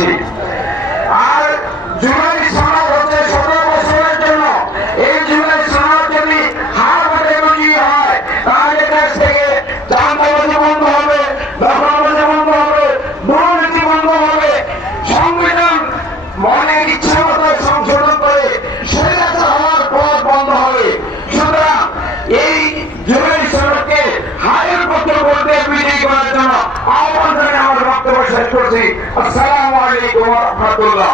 করছি। আর জুলাই সনদ হচ্ছে 17 বছরের জন্য। এই জুলাই সনদ যদি হার ভোটে বিজয়ী হয় তাহলে দেশ থেকে চাঁদাবাজি বন্ধ হবে, দখলবাজি বন্ধ হবে, দুর্নীতি বন্ধ হবে, সংবিধান মনে ইচ্ছা মতো সংশোধন করে স্বৈরাচার হওয়ার পথ বন্ধ হবে। সুতরাং এই জুলাই সনদকে হারের পক্ষে বলতে বিজয়ী করার জন্য আহ্বান জানিয়ে আমার বক্তব্য শেষ করছি। আসসালামু আলাইকুম ওয়া রাহমাতুল্লাহ।